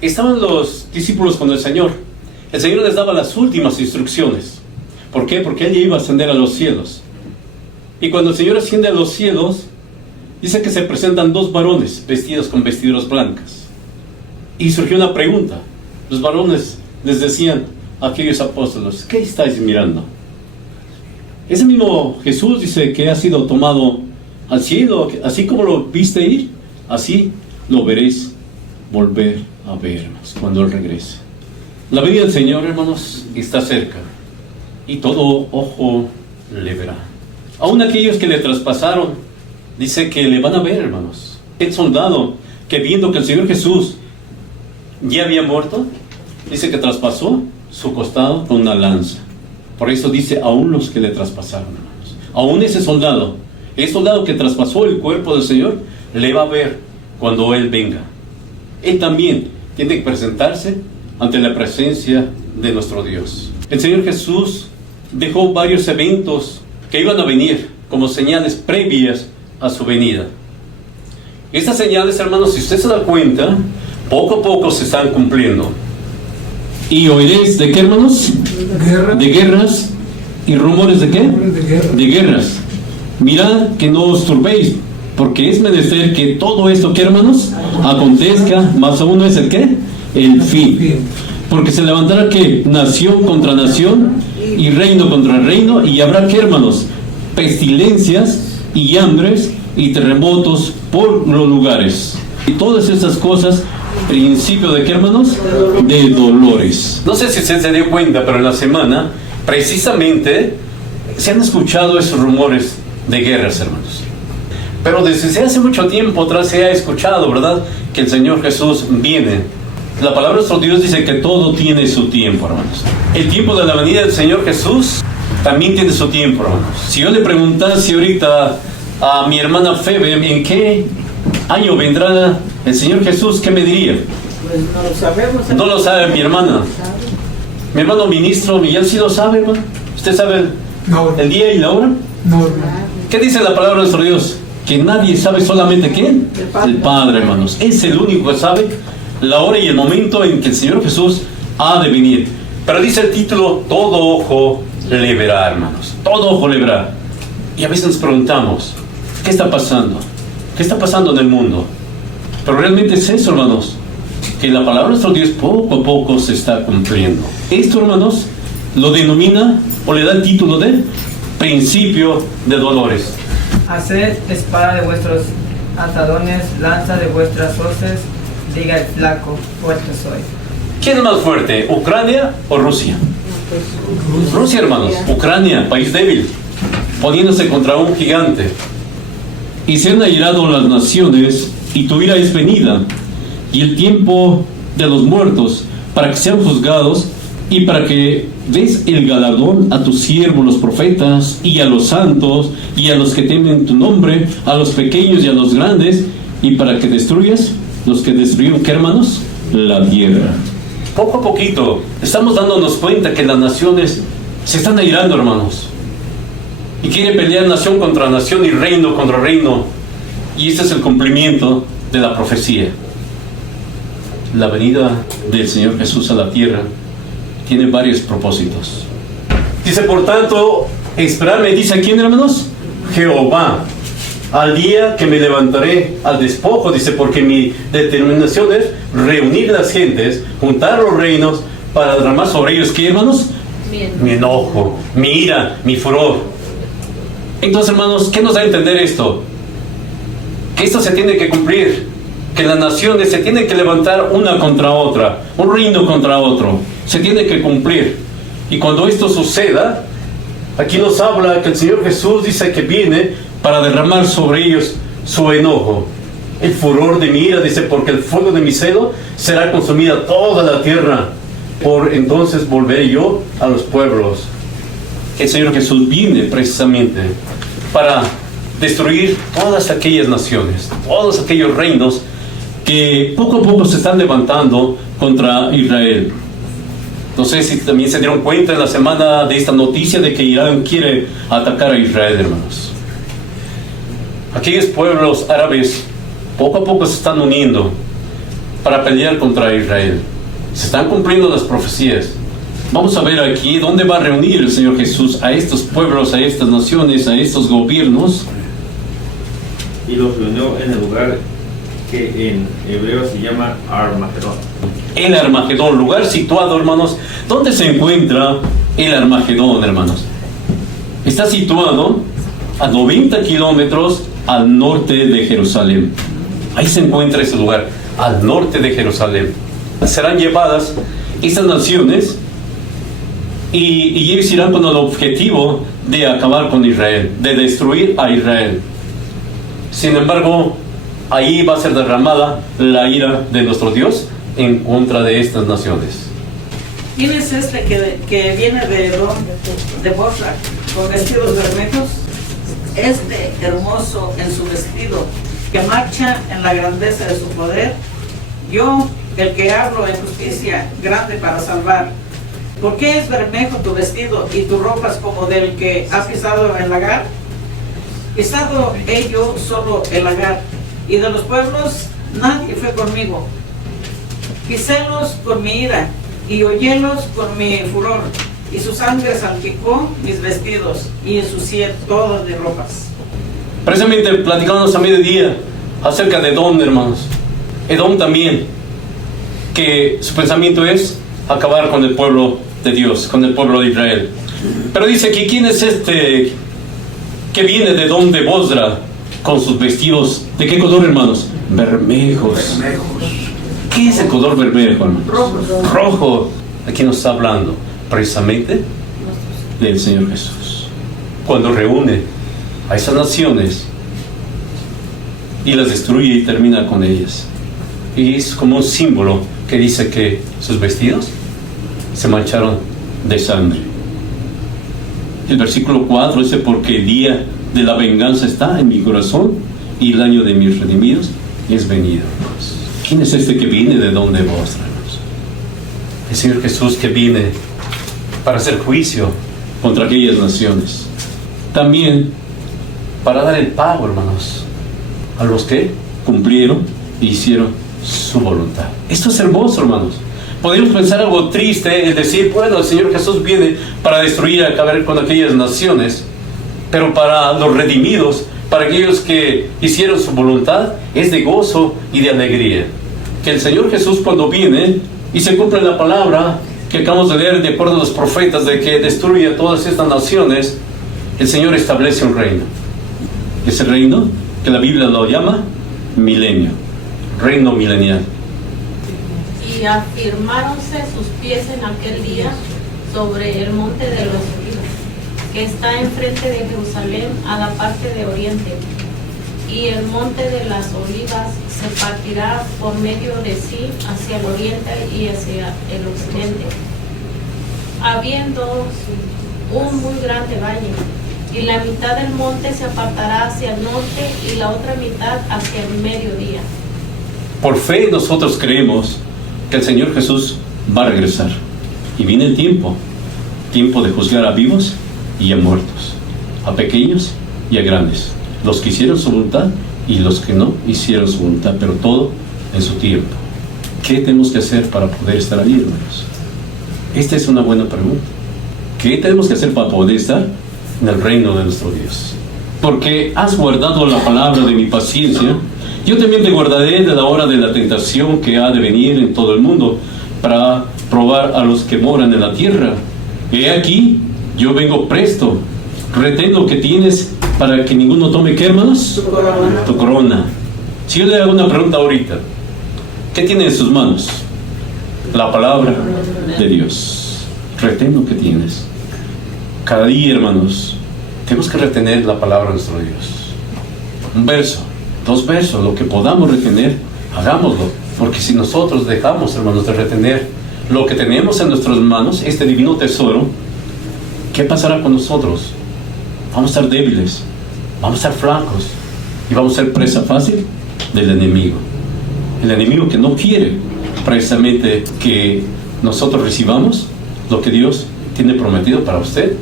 Estaban los discípulos con el Señor. El Señor les daba las últimas instrucciones. ¿Por qué? Porque Él iba a ascender a los cielos. Y cuando el Señor asciende a los cielos, dice que se presentan dos varones vestidos con vestiduras blancas. Y surgió una pregunta. Los varones les decían a aquellos apóstoles: ¿qué estáis mirando? Ese mismo Jesús dice que ha sido tomado al cielo, así como lo viste ir, así lo veréis volver a ver, hermanos, cuando Él regrese. La venida del Señor, hermanos, está cerca, y todo ojo le verá. Aún aquellos que le traspasaron, dice que le van a ver, hermanos. El soldado que, viendo que el Señor Jesús ya había muerto, dice que traspasó su costado con una lanza. Por eso dice, aún los que le traspasaron, hermanos. Aún ese soldado, el soldado que traspasó el cuerpo del Señor, le va a ver cuando Él venga. Él también tiene que presentarse ante la presencia de nuestro Dios. El Señor Jesús dejó varios eventos que iban a venir como señales previas a su venida. Estas señales, hermanos, si usted se da cuenta, poco a poco se están cumpliendo. ¿Y oiréis de qué, hermanos? De guerras y rumores de qué? De guerras. Mirad que no os turbéis, porque es menester que todo esto, ¿qué, hermanos? Acontezca, más aún no es el ¿qué? El fin. Porque se levantará ¿qué? Nación contra nación y reino contra reino, y habrá ¿qué, hermanos? Pestilencias y hambres y terremotos por los lugares. Y todas estas cosas, principio de qué, hermanos? De dolores. No sé si usted se dio cuenta, pero en la semana, precisamente, se han escuchado esos rumores de guerras, hermanos. Pero desde hace mucho tiempo atrás se ha escuchado, ¿verdad?, que el Señor Jesús viene. La palabra de nuestro Dios dice que todo tiene su tiempo, hermanos. El tiempo de la venida del Señor Jesús también tiene su tiempo, hermanos. Si yo le preguntase ahorita a mi hermana Febe en qué año vendrá el Señor Jesús, ¿qué me diría? Pues no lo sabemos. No lo sabe mi hermana. Mi hermano ministro Miguel sí lo sabe, hermano. ¿Usted sabe el día y la hora? No. ¿Qué dice la palabra de nuestro Dios? Que nadie sabe, solamente ¿quién? El Padre, hermanos. Es el único que sabe la hora y el momento en que el Señor Jesús ha de venir. Pero dice el título, todo ojo le verá, hermanos. Todo ojo le verá. Y a veces nos preguntamos, ¿qué está pasando? ¿Qué está pasando en el mundo? Pero realmente es eso, hermanos, que la palabra de nuestro Dios poco a poco se está cumpliendo. Esto, hermanos, lo denomina o le da el título de principio de dolores. Haced espada de vuestros asadones, lanza de vuestras hoces, diga el flaco, fuerte soy. ¿Quién es más fuerte, Ucrania o Rusia? Rusia, hermanos. Ucrania, país débil, poniéndose contra un gigante. Y se han airado las naciones, y tu ira es venida, y el tiempo de los muertos, para que sean juzgados, y para que des el galardón a tus siervos los profetas, y a los santos, y a los que temen tu nombre, a los pequeños y a los grandes, y para que destruyas los que destruyeron, ¿qué, hermanos? La tierra. Poco a poquito estamos dándonos cuenta que las naciones se están airando, hermanos, y quiere pelear nación contra nación y reino contra reino. Y este es el cumplimiento de la profecía. La venida del Señor Jesús a la tierra tiene varios propósitos. Dice, por tanto, esperadme, dice a quién, hermanos, Jehová, al día que me levantaré al despojo, dice, porque mi determinación es reunir las gentes, juntar los reinos, para derramar sobre ellos, ¿qué, hermanos? Mi enojo, mi ira, mi furor. Entonces, hermanos, ¿qué nos da a entender esto? Que esto se tiene que cumplir, que las naciones se tienen que levantar una contra otra, un reino contra otro, se tiene que cumplir. Y cuando esto suceda, aquí nos habla que el Señor Jesús dice que viene para derramar sobre ellos su enojo, el furor de mi ira, dice, porque el fuego de mi celo será consumida toda la tierra, por entonces volveré yo a los pueblos. El Señor Jesús viene precisamente para destruir todas aquellas naciones, todos aquellos reinos que poco a poco se están levantando contra Israel. No sé si también se dieron cuenta en la semana de esta noticia de que Irán quiere atacar a Israel, hermanos. Aquellos pueblos árabes poco a poco se están uniendo para pelear contra Israel. Se están cumpliendo las profecías. Vamos a ver aquí dónde va a reunir el Señor Jesús a estos pueblos, a estas naciones, a estos gobiernos. Y los reunió en el lugar que en hebreo se llama Armagedón. El Armagedón, lugar situado, hermanos. ¿Dónde se encuentra el Armagedón, hermanos? Está situado a 90 kilómetros al norte de Jerusalén. Ahí se encuentra ese lugar, al norte de Jerusalén. Serán llevadas estas naciones y ellos irán con el objetivo de acabar con Israel, de destruir a Israel. Sin embargo, ahí va a ser derramada la ira de nuestro Dios en contra de estas naciones. ¿Quién es este que viene de Edom, de Bosra, con vestidos bermejos? Este hermoso en su vestido, que marcha en la grandeza de su poder. Yo, el que hablo en justicia, grande para salvar. ¿Por qué es bermejo tu vestido y tu ropa es como del que ha pisado el lagar? Pisado he yo solo el lagar, y de los pueblos nadie fue conmigo. Pisélos con mi ira, y hollélos con mi furor, y su sangre salpicó mis vestidos, y ensucié todas mis ropas. Precisamente platicamos a mediodía acerca de Edom, hermanos. Edom también, que su pensamiento es acabar con el pueblo de Dios, con el pueblo de Israel. Pero dice que ¿quién es este que viene de Edom de Bosra con sus vestidos? ¿De qué color, hermanos? Bermejos. ¿Qué es el color bermejo, hermanos? Rojo. Aquí nos está hablando precisamente del Señor Jesús. Cuando reúne a esas naciones y las destruye y termina con ellas. Y es como un símbolo que dice que sus vestidos se mancharon de sangre. El versículo 4 dice: porque el día de la venganza está en mi corazón y el año de mis redimidos es venido. ¿Quién es este que viene de donde vos, hermanos? El Señor Jesús, que viene para hacer juicio contra aquellas naciones. También para dar el pago, hermanos, a los que cumplieron e hicieron su voluntad. Esto es hermoso, hermanos. Podríamos pensar algo triste, es decir, bueno, el Señor Jesús viene para destruir, acabar con aquellas naciones, pero para los redimidos, para aquellos que hicieron su voluntad, es de gozo y de alegría. Que el Señor Jesús, cuando viene y se cumple la palabra que acabamos de leer de acuerdo a los profetas, de que destruye a todas estas naciones, el Señor establece un reino. Ese reino que la Biblia lo llama milenio, reino milenial. Y afirmáronse sus pies en aquel día sobre el monte de los olivos, que está enfrente de Jerusalén a la parte de oriente. Y el monte de las olivas se partirá por medio de sí hacia el oriente y hacia el occidente, habiendo un muy grande valle. Y la mitad del monte se apartará hacia el norte y la otra mitad hacia el mediodía. Por fe nosotros creemos que el Señor Jesús va a regresar. Y viene el tiempo de juzgar a vivos y a muertos, a pequeños y a grandes, los que hicieron su voluntad y los que no hicieron su voluntad, pero todo en su tiempo. ¿Qué tenemos que hacer para poder estar ahí, hermanos? Esta es una buena pregunta. ¿Qué tenemos que hacer para poder estar en el reino de nuestro Dios? Porque has guardado la palabra de mi paciencia, yo también te guardaré de la hora de la tentación que ha de venir en todo el mundo para probar a los que moran en la tierra. He aquí, yo vengo presto. Retén lo que tienes para que ninguno tome, ¿qué, hermanos? Tu corona. Si yo le hago una pregunta ahorita, ¿qué tiene en sus manos? La palabra de Dios. Retén lo que tienes. Cada día, hermanos, tenemos que retener la palabra de nuestro Dios. Un verso, 2 versos, lo que podamos retener, hagámoslo. Porque si nosotros dejamos, hermanos, de retener lo que tenemos en nuestras manos, este divino tesoro, ¿qué pasará con nosotros? Vamos a estar débiles, vamos a estar flacos y vamos a ser presa fácil del enemigo. El enemigo que no quiere precisamente que nosotros recibamos lo que Dios tiene prometido para usted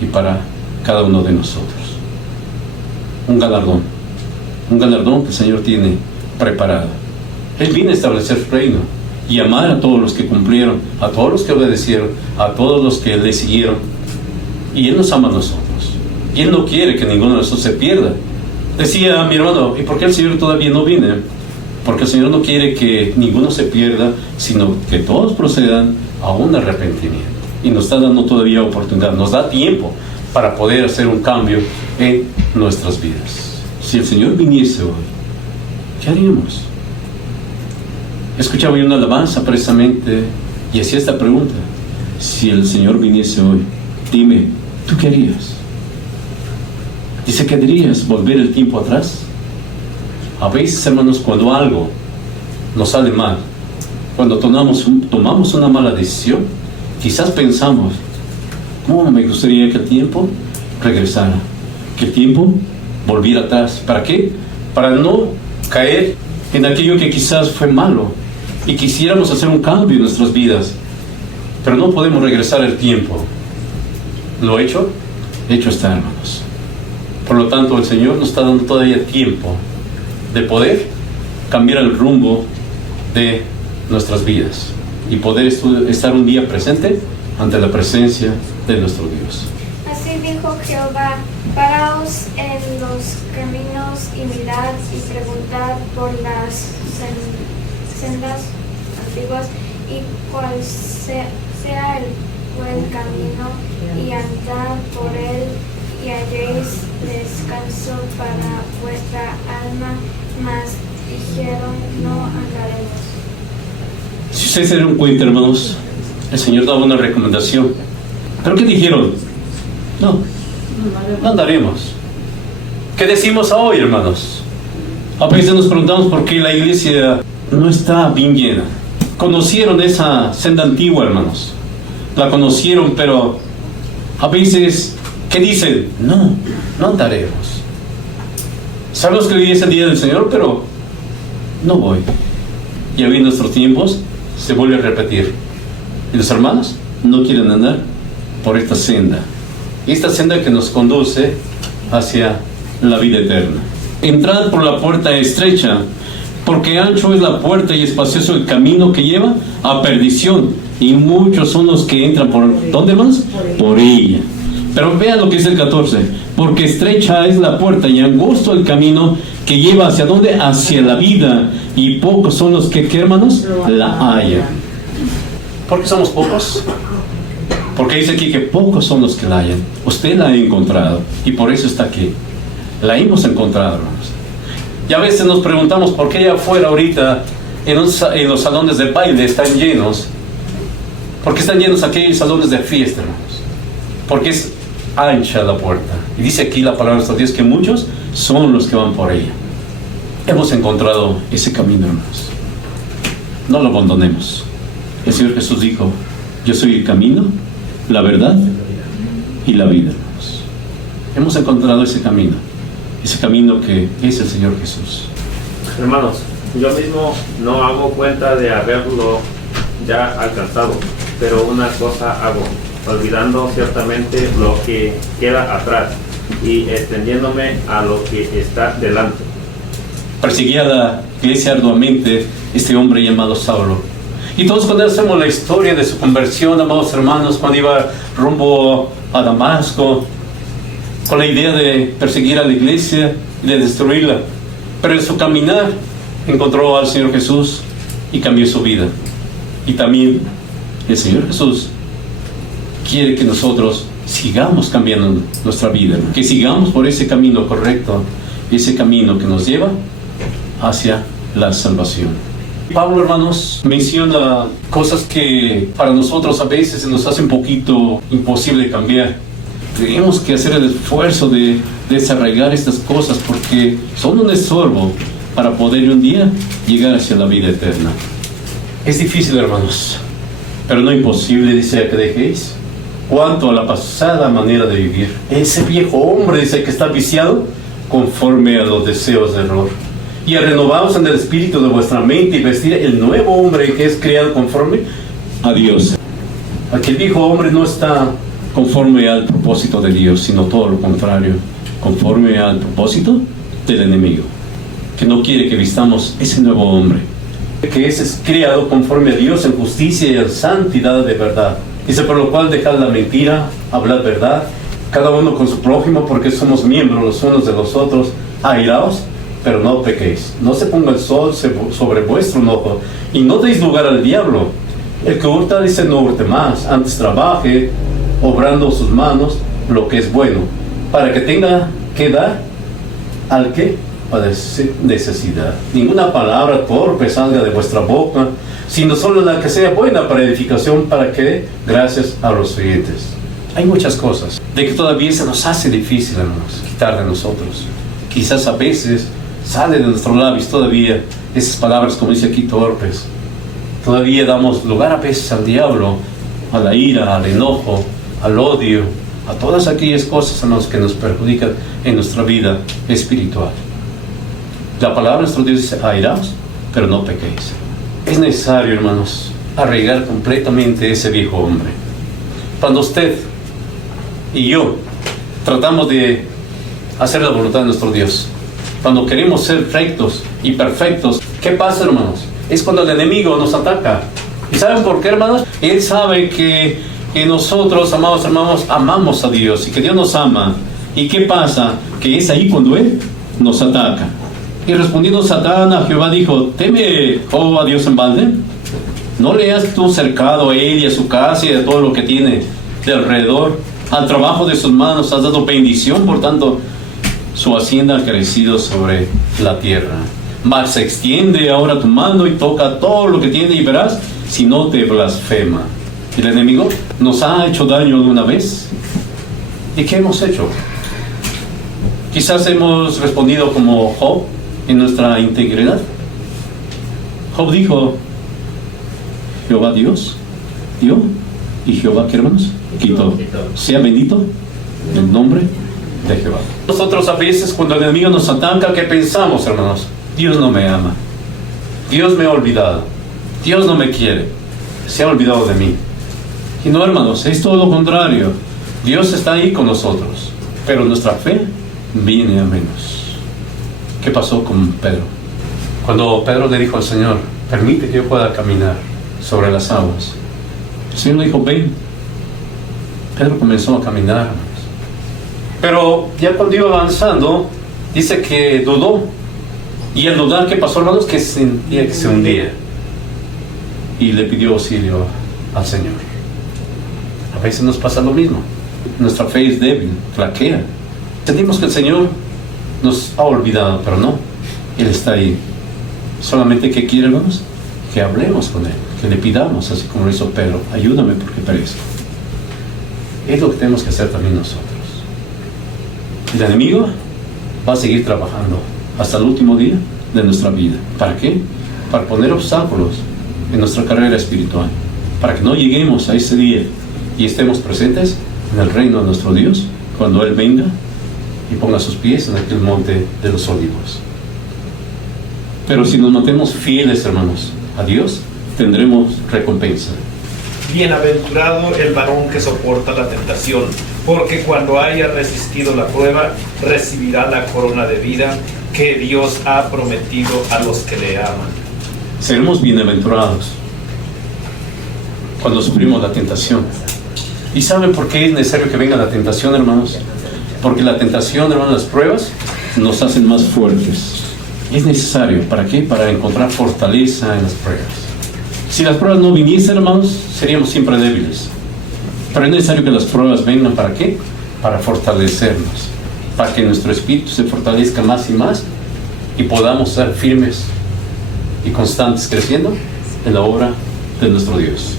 y para cada uno de nosotros. Un galardón que el Señor tiene preparado. Él vino a establecer su reino y amar a todos los que cumplieron, a todos los que obedecieron, a todos los que le siguieron. Y Él nos ama a nosotros. Y Él no quiere que ninguno de nosotros se pierda. Decía mi hermano, ¿y por qué el Señor todavía no viene? Porque el Señor no quiere que ninguno se pierda, sino que todos procedan a un arrepentimiento. Y nos está dando todavía oportunidad, nos da tiempo para poder hacer un cambio en nuestras vidas. Si el Señor viniese hoy, ¿qué haríamos? Escuchaba yo una alabanza precisamente y hacía esta pregunta: si el Señor viniese hoy, dime, ¿tú qué harías? Dice, ¿querrías volver el tiempo atrás? A veces, hermanos, cuando algo nos sale mal, cuando tomamos una mala decisión, quizás pensamos, ¿cómo me gustaría que el tiempo regresara? Que el tiempo volviera atrás. ¿Para qué? Para no caer en aquello que quizás fue malo y quisiéramos hacer un cambio en nuestras vidas, pero no podemos regresar el tiempo. Lo hecho está, hermanos. Por lo tanto, el Señor nos está dando todavía tiempo de poder cambiar el rumbo de nuestras vidas y poder estar un día presente ante la presencia de nuestro Dios. Así dijo Jehová: paraos en los caminos y mirad y preguntad por las sendas antiguas y cuál sea el buen camino, y andad por él y halléis descanso para vuestra alma. Mas dijeron: no andaremos. Si ustedes se dieron cuenta, hermanos, el Señor daba una recomendación. ¿Pero qué dijeron? No andaremos. ¿Qué decimos hoy, hermanos? A veces nos preguntamos por qué la iglesia no está bien llena. Conocieron esa senda antigua, hermanos. La conocieron, pero a veces, ¿qué dicen? No andaremos. Sabemos que hoy es el día del Señor, pero no voy. Y hoy en nuestros tiempos se vuelve a repetir. Y los hermanos no quieren andar por esta senda. Esta senda que nos conduce hacia la vida eterna. Entrad por la puerta estrecha, porque ancho es la puerta y espacioso el camino que lleva a perdición, y muchos son los que entran por... ¿dónde más? Por ella. Pero vean lo que dice el 14: porque estrecha es la puerta y angosto el camino que lleva hacia dónde, hacia la vida, y pocos son los que, ¿qué, hermanos? La hallan. ¿Por qué somos pocos? Porque dice aquí que pocos son los que la hallan. Usted la ha encontrado y por eso está aquí. La hemos encontrado, hermanos. Y a veces nos preguntamos por qué allá afuera ahorita en los salones de baile están llenos. ¿Por qué están llenos aquellos salones de fiesta, hermanos? Porque es ancha la puerta. Y dice aquí la palabra de nuestro Dios que muchos son los que van por ella. Hemos encontrado ese camino, hermanos. No lo abandonemos. El Señor Jesús dijo: yo soy el camino, la verdad y la vida, hermanos. Hemos encontrado ese camino que es el Señor Jesús. Hermanos, yo mismo no hago cuenta de haberlo ya alcanzado, pero una cosa hago, olvidando ciertamente lo que queda atrás y extendiéndome a lo que está delante. Perseguía la iglesia arduamente este hombre llamado Saulo. Y todos conocemos la historia de su conversión, amados hermanos, cuando iba rumbo a Damasco, con la idea de perseguir a la iglesia y de destruirla. Pero en su caminar encontró al Señor Jesús y cambió su vida. Y también el Señor Jesús quiere que nosotros sigamos cambiando nuestra vida, que sigamos por ese camino correcto, ese camino que nos lleva hacia la salvación. Pablo, hermanos, menciona cosas que para nosotros a veces se nos hace un poquito imposible cambiar. Tenemos que hacer el esfuerzo de desarraigar estas cosas porque son un estorbo para poder un día llegar hacia la vida eterna. Es difícil, hermanos, pero no imposible, dice, que dejéis cuanto a la pasada manera de vivir. Ese viejo hombre, dice, que está viciado conforme a los deseos de error. Y renovaos en el espíritu de vuestra mente y vestir el nuevo hombre que es creado conforme a Dios. Aquel viejo hombre no está conforme al propósito de Dios, sino todo lo contrario, conforme al propósito del enemigo, que no quiere que vistamos ese nuevo hombre, que es criado conforme a Dios en justicia y en santidad de verdad. Dice, por lo cual dejad la mentira, hablad verdad, cada uno con su prójimo, porque somos miembros los unos de los otros. Airaos, pero no pequéis. No se ponga el sol sobre vuestro enojo, y no deis lugar al diablo. El que hurta, dice, no hurte más, antes trabaje, obrando sus manos lo que es bueno, para que tenga que dar al que padece necesidad. Ninguna palabra torpe salga de vuestra boca, sino solo la que sea buena para edificación, para que gracias a los oyentes. Hay muchas cosas de que todavía se nos hace difícil, hermanos, quitar de nosotros. Quizás a veces sale de nuestros labios todavía esas palabras, como dice aquí, torpes. Todavía damos lugar a veces al diablo, a la ira, al enojo, al odio, a todas aquellas cosas, hermanos, que nos perjudican en nuestra vida espiritual. La palabra de nuestro Dios dice, airaos, pero no pequéis. Es necesario, hermanos, arraigar completamente ese viejo hombre. Cuando usted y yo tratamos de hacer la voluntad de nuestro Dios, cuando queremos ser rectos y perfectos, ¿qué pasa, hermanos? Es cuando el enemigo nos ataca. ¿Y saben por qué, hermanos? Él sabe que nosotros, amados hermanos, amamos a Dios y que Dios nos ama. ¿Y qué pasa? Que es ahí cuando Él nos ataca. Y respondiendo Satán a Jehová dijo, ¿teme Job a Dios en balde? ¿No le has tú cercado a él y a su casa y a todo lo que tiene de alrededor? Al trabajo de sus manos has dado bendición, por tanto su hacienda ha crecido sobre la tierra. Mas se extiende ahora tu mano y toca todo lo que tiene, y verás si no te blasfema. El enemigo nos ha hecho daño de una vez. ¿Y qué hemos hecho? Quizás hemos respondido como Job en nuestra integridad. Job dijo, Jehová Dios dio, y Jehová, ¿qué, hermanos? Quitó. Sea bendito el nombre de Jehová. Nosotros a veces, cuando el enemigo nos ataca, ¿qué pensamos, hermanos? Dios no me ama, Dios me ha olvidado, Dios no me quiere, se ha olvidado de mí. Y no, hermanos, es todo lo contrario. Dios está ahí con nosotros, pero nuestra fe viene a menos. ¿Qué pasó con Pedro? Cuando Pedro le dijo al Señor, permite que yo pueda caminar sobre las aguas, el Señor le dijo, ven. Pedro comenzó a caminar, hermanos. Pero ya cuando iba avanzando, dice que dudó. Y el dudar, ¿qué pasó, hermanos? Que sentía que se hundía. Y le pidió auxilio al Señor. A veces nos pasa lo mismo. Nuestra fe es débil, flaquea. Sentimos que el Señor nos ha olvidado, pero no. Él está ahí. Solamente que quiere, hermanos, que hablemos con Él, que le pidamos, así como lo hizo Pedro, ayúdame porque perezco. Es lo que tenemos que hacer también nosotros. El enemigo va a seguir trabajando hasta el último día de nuestra vida. ¿Para qué? Para poner obstáculos en nuestra carrera espiritual, para que no lleguemos a ese día y estemos presentes en el reino de nuestro Dios cuando Él venga y ponga sus pies en aquel monte de los olivos. Pero si nos mantenemos fieles, hermanos, a Dios, tendremos recompensa. Bienaventurado el varón que soporta la tentación, porque cuando haya resistido la prueba, recibirá la corona de vida que Dios ha prometido a los que le aman. Seremos bienaventurados cuando sufrimos la tentación. ¿Y saben por qué es necesario que venga la tentación, hermanos? Porque la tentación, hermanos, las pruebas nos hacen más fuertes. Es necesario, ¿para qué? Para encontrar fortaleza en las pruebas. Si las pruebas no viniesen, hermanos, seríamos siempre débiles. Pero es necesario que las pruebas vengan, ¿para qué? Para fortalecernos, para que nuestro espíritu se fortalezca más y más y podamos ser firmes y constantes creciendo en la obra de nuestro Dios.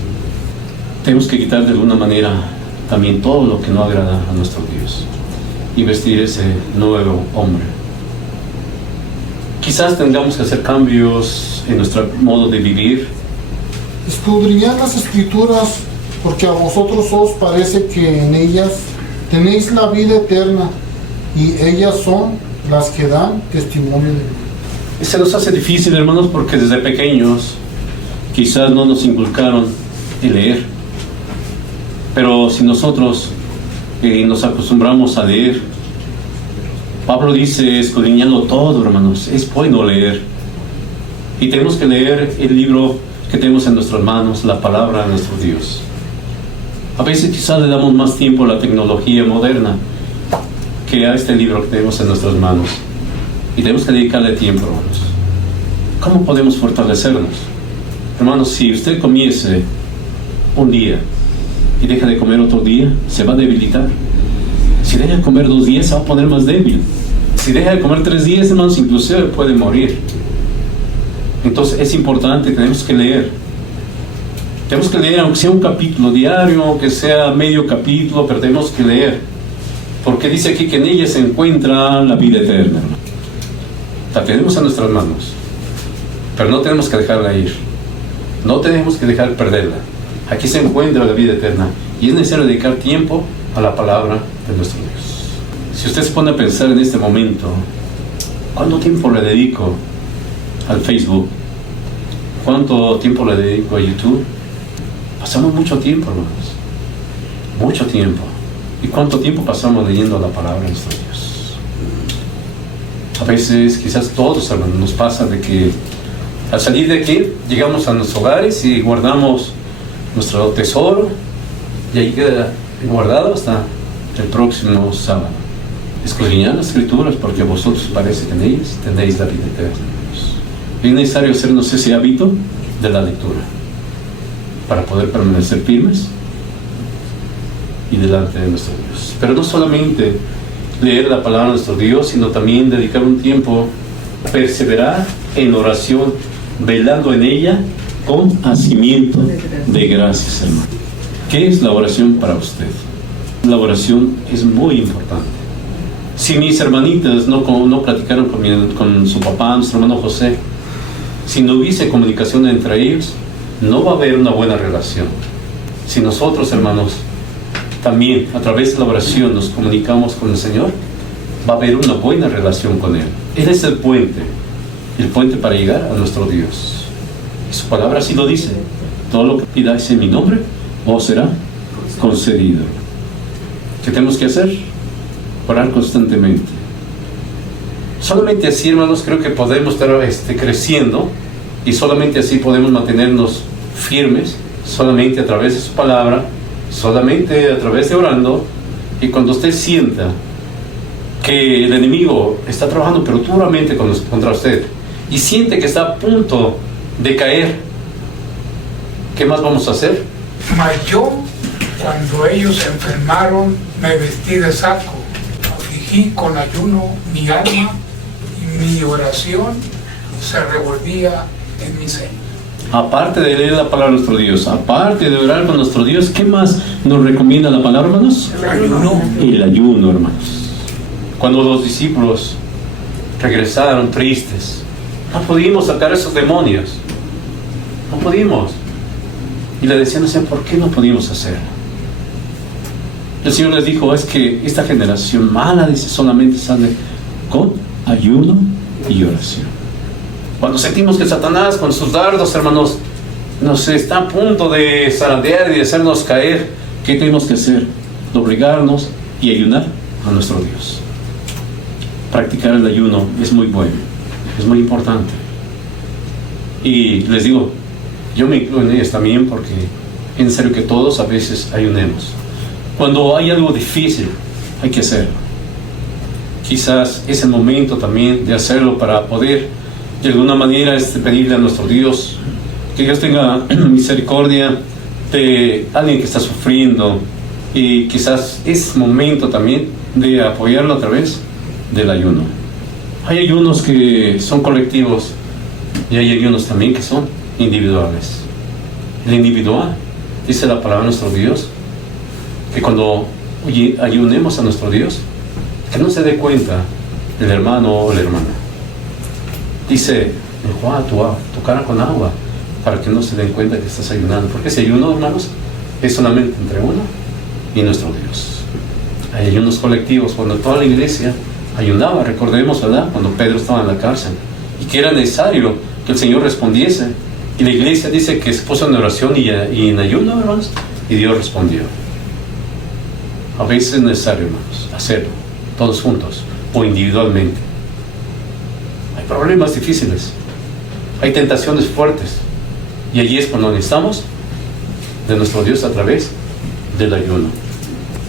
Tenemos que quitar de alguna manera también todo lo que no agrada a nuestro Dios y vestir ese nuevo hombre. Quizás tengamos que hacer cambios en nuestro modo de vivir. Escudriñad las Escrituras, porque a vosotros os parece que en ellas tenéis la vida eterna, y ellas son las que dan testimonio de mí. Se nos hace difícil, hermanos, porque desde pequeños quizás no nos inculcaron el leer. Pero si nosotros nos acostumbramos a leer, Pablo dice, escudriñando todo, hermanos, es bueno leer. Y tenemos que leer el libro que tenemos en nuestras manos, la palabra de nuestro Dios. A veces quizás le damos más tiempo a la tecnología moderna que a este libro que tenemos en nuestras manos. Y tenemos que dedicarle tiempo, hermanos. ¿Cómo podemos fortalecernos? Hermanos, si usted comience un día y deja de comer otro día, se va a debilitar. Si deja de comer 2 días, se va a poner más débil. Si deja de comer 3 días, hermanos, inclusive puede morir. Entonces es importante, tenemos que leer. Tenemos que leer, aunque sea un capítulo diario, aunque sea medio capítulo, pero tenemos que leer. Porque dice aquí que en ella se encuentra la vida eterna. La tenemos en nuestras manos, pero no tenemos que dejarla ir. No tenemos que dejar perderla. Aquí se encuentra la vida eterna y es necesario dedicar tiempo a la palabra de nuestro Dios. Si usted se pone a pensar en este momento, ¿cuánto tiempo le dedico al Facebook? ¿Cuánto tiempo le dedico a YouTube? Pasamos mucho tiempo, hermanos. Mucho tiempo. ¿Y cuánto tiempo pasamos leyendo la palabra de nuestro Dios? A veces, quizás todos, hermanos, nos pasa de que al salir de aquí, llegamos a nuestros hogares y guardamos nuestro tesoro y ahí queda guardado hasta el próximo sábado. Escudriñad las Escrituras porque vosotros parece que en ellas tenéis la vida eterna. Es necesario hacernos ese hábito de la lectura para poder permanecer firmes y delante de nuestro Dios. Pero no solamente leer la palabra de nuestro Dios, sino también dedicar un tiempo a perseverar en oración, velando en ella con hacimiento de gracias, hermano. ¿Qué es la oración para usted? La oración es muy importante. Si mis hermanitas no platicaron con su papá, nuestro hermano José, si no hubiese comunicación entre ellos, no va a haber una buena relación. Si nosotros, hermanos, también a través de la oración nos comunicamos con el Señor, va a haber una buena relación con Él. Él es el puente para llegar a nuestro Dios. Y su palabra así lo dice: todo lo que pidáis en mi nombre os será concedido. ¿Qué tenemos que hacer? Orar constantemente. Solamente así, hermanos, creo que podemos estar creciendo, y solamente así podemos mantenernos firmes, solamente a través de su palabra, solamente a través de orando. Y cuando usted sienta que el enemigo está trabajando pero duramente contra usted y siente que está a punto de caer, ¿qué más vamos a hacer? Mas yo, cuando ellos se enfermaron, me vestí de saco, afligí con ayuno mi alma, y mi oración se revolvía en mi seno. Aparte de leer la palabra de nuestro Dios, aparte de orar con nuestro Dios, ¿qué más nos recomienda la palabra, hermanos? El ayuno. El ayuno, hermanos. Cuando los discípulos regresaron tristes, no pudimos sacar esos demonios. No pudimos. Y le decían, ¿por qué no pudimos hacerlo? El Señor les dijo, es que esta generación mala, dice, solamente sale con ayuno y oración. Cuando sentimos que Satanás con sus dardos, hermanos, nos está a punto de zarandear y de hacernos caer, ¿qué tenemos que hacer? Doblegarnos y ayunar a nuestro Dios. Practicar el ayuno es muy bueno, es muy importante. Y les digo, yo me incluyo en ellos también, porque en serio que todos a veces ayunemos. Cuando hay algo difícil, hay que hacerlo. Quizás es el momento también de hacerlo para poder de alguna manera pedirle a nuestro Dios que Dios tenga misericordia de alguien que está sufriendo, y quizás es momento también de apoyarlo a través del ayuno. Hay ayunos que son colectivos y hay ayunos también que son individuales. El individual, dice la palabra de nuestro Dios, que cuando ayunemos a nuestro Dios, que no se dé cuenta el hermano o la hermana. Dice, enjuaga tu cara con agua para que no se den cuenta que estás ayunando. Porque ese ayuno, hermanos, es solamente entre uno y nuestro Dios. Hay ayunos colectivos cuando toda la iglesia ayunaba. Recordemos, ¿verdad?, cuando Pedro estaba en la cárcel y que era necesario que el Señor respondiese, y la iglesia dice que se puso en oración y en ayuno, hermanos, y Dios respondió. A veces es necesario, hermanos, hacerlo todos juntos o individualmente. Hay problemas difíciles, hay tentaciones fuertes. Y allí es cuando necesitamos de nuestro Dios a través del ayuno.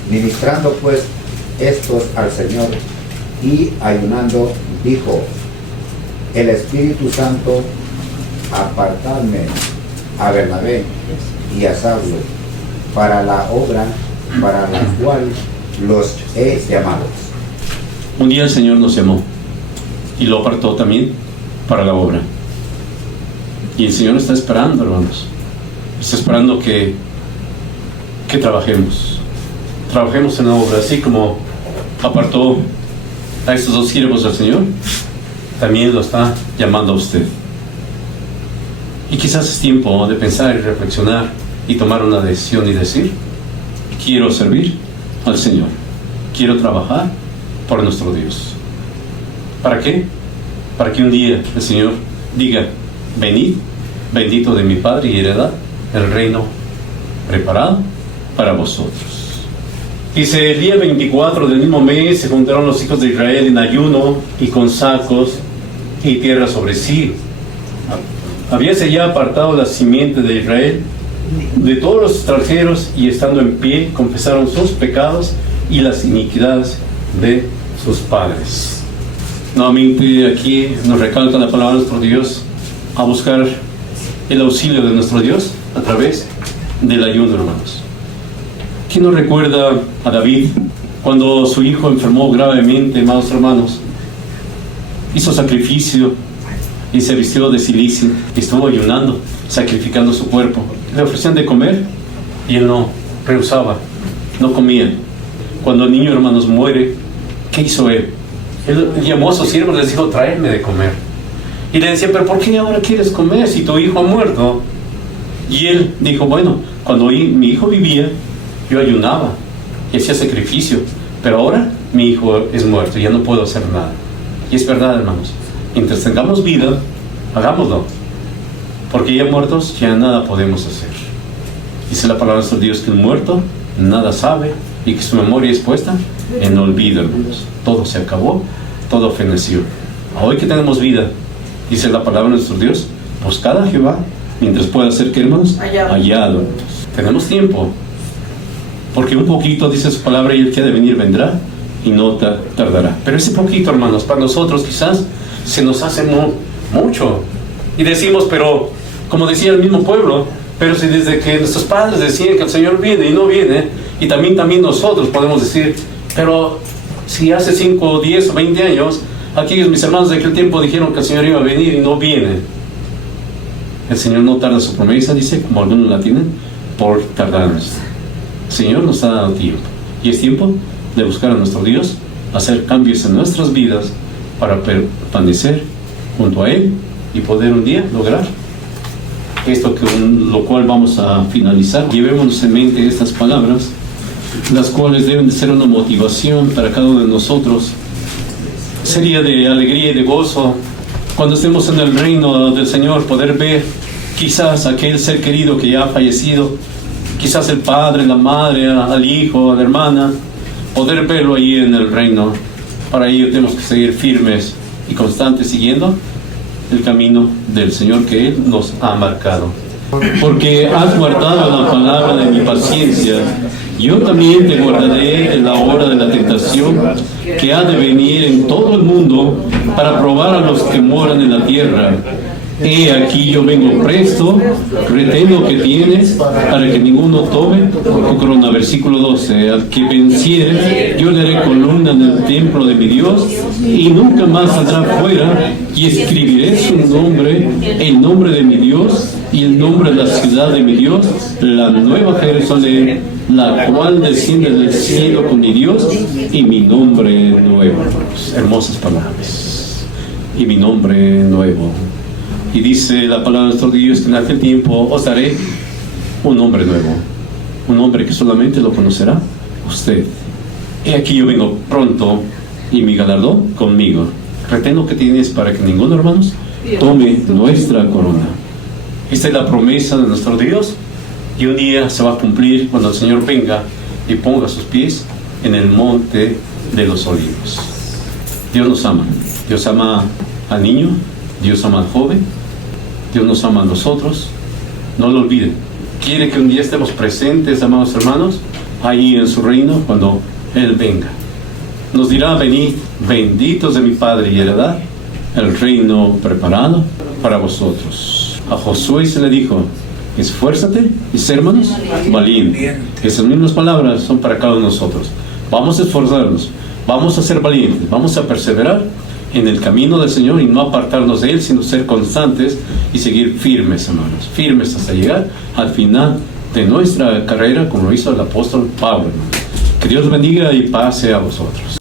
Ministrando pues estos al Señor y ayunando, dijo el Espíritu Santo: apartadme a Bernabé y a Saulo para la obra para la cual los he llamado. Un día el Señor nos llamó y lo apartó también para la obra. Y el Señor está esperando, hermanos. Está esperando que trabajemos. Trabajemos en la obra, así como apartó a estos dos siervos del Señor, también lo está llamando a usted. Y quizás es tiempo de pensar y reflexionar y tomar una decisión y decir: quiero servir al Señor, quiero trabajar por nuestro Dios. ¿Para qué? Para que un día el Señor diga: venid, bendito de mi Padre, y heredad el reino preparado para vosotros. Dice: el día 24 del mismo mes se juntaron los hijos de Israel en ayuno y con sacos y tierra sobre sí. Habíase ya apartado la simiente de Israel de todos los extranjeros, y estando en pie confesaron sus pecados y las iniquidades de sus padres. Nuevamente aquí nos recalca la palabra de nuestro Dios a buscar el auxilio de nuestro Dios a través del ayuno, hermanos. ¿Quién nos recuerda a David cuando su hijo enfermó gravemente, amados hermanos? Hizo sacrificio y se vistió de cilicio y estuvo ayunando, sacrificando su cuerpo. Le ofrecían de comer y él no rehusaba, no comía. Cuando el niño, hermanos, muere, ¿qué hizo él? Él llamó a sus siervos y les dijo: traedme de comer. Y le decían: ¿pero por qué ahora quieres comer si tu hijo ha muerto? Y él dijo: bueno, cuando mi hijo vivía, yo ayunaba y hacía sacrificio, pero ahora mi hijo es muerto y ya no puedo hacer nada. Y es verdad, hermanos, mientras tengamos vida, hagámoslo, porque ya muertos ya nada podemos hacer. Dice la palabra de nuestro Dios que el muerto nada sabe y que su memoria es puesta en olvido, hermanos. Todo se acabó, todo feneció. Hoy que tenemos vida, dice la palabra de nuestro Dios: buscad a Jehová mientras pueda ser, ¿qué, hermanos? Hallado. Tenemos tiempo, porque un poquito, dice su palabra, y el que ha de venir vendrá y no tardará. Pero ese poquito, hermanos, para nosotros quizás se nos hace mucho. Y decimos: pero, como decía el mismo pueblo, pero si desde que nuestros padres decían que el Señor viene y no viene, y también nosotros podemos decir: pero si hace 5, 10 o 20 años, aquellos mis hermanos de aquel tiempo dijeron que el Señor iba a venir y no viene. El Señor no tarda su promesa, dice, como algunos la tienen, por tardarnos. El Señor nos ha dado tiempo, y es tiempo de buscar a nuestro Dios, hacer cambios en nuestras vidas para permanecer junto a Él y poder un día lograr esto, con lo cual vamos a finalizar. Llevémonos en mente estas palabras, las cuales deben de ser una motivación para cada uno de nosotros. Sería de alegría y de gozo cuando estemos en el reino del Señor, poder ver quizás aquel ser querido que ya ha fallecido, quizás el padre, la madre, al hijo, a la hermana, poder verlo ahí en el reino. Para ello tenemos que seguir firmes y constantes siguiendo el camino del Señor que Él nos ha marcado. Porque has guardado la palabra de mi paciencia, yo también te guardaré en la hora de la tentación que ha de venir en todo el mundo para probar a los que moran en la tierra. He aquí yo vengo presto, retén lo que tienes para que ninguno tome tu corona. Versículo 12. Al que venciere, yo le haré columna en el templo de mi Dios y nunca más saldrá fuera, y escribiré su nombre, el nombre de mi Dios y el nombre de la ciudad de mi Dios, la nueva Jerusalén, la cual desciende del cielo con mi Dios y mi nombre nuevo. Hermosas palabras. Y mi nombre nuevo. Y dice la palabra de nuestro Dios que en aquel tiempo os daré un nombre nuevo, un nombre que solamente lo conocerá usted. He aquí yo vengo pronto y mi galardón conmigo. Retén lo que tienes para que ninguno, hermanos, tome nuestra corona. Esta es la promesa de nuestro Dios, y un día se va a cumplir cuando el Señor venga y ponga sus pies en el monte de los olivos. Dios nos ama. Dios ama al niño, Dios ama al joven, Dios nos ama a nosotros. No lo olviden. Quiere que un día estemos presentes, amados hermanos, ahí en su reino cuando Él venga. Nos dirá: venid, benditos de mi Padre, y heredad el reino preparado para vosotros. A Josué se le dijo: esfuérzate y sé, hermanos, valiente. Esas mismas palabras son para cada uno de nosotros. Vamos a esforzarnos, vamos a ser valientes, vamos a perseverar en el camino del Señor y no apartarnos de Él, sino ser constantes y seguir firmes, hermanos, firmes hasta llegar al final de nuestra carrera, como lo hizo el apóstol Pablo. Que Dios bendiga y pase a vosotros.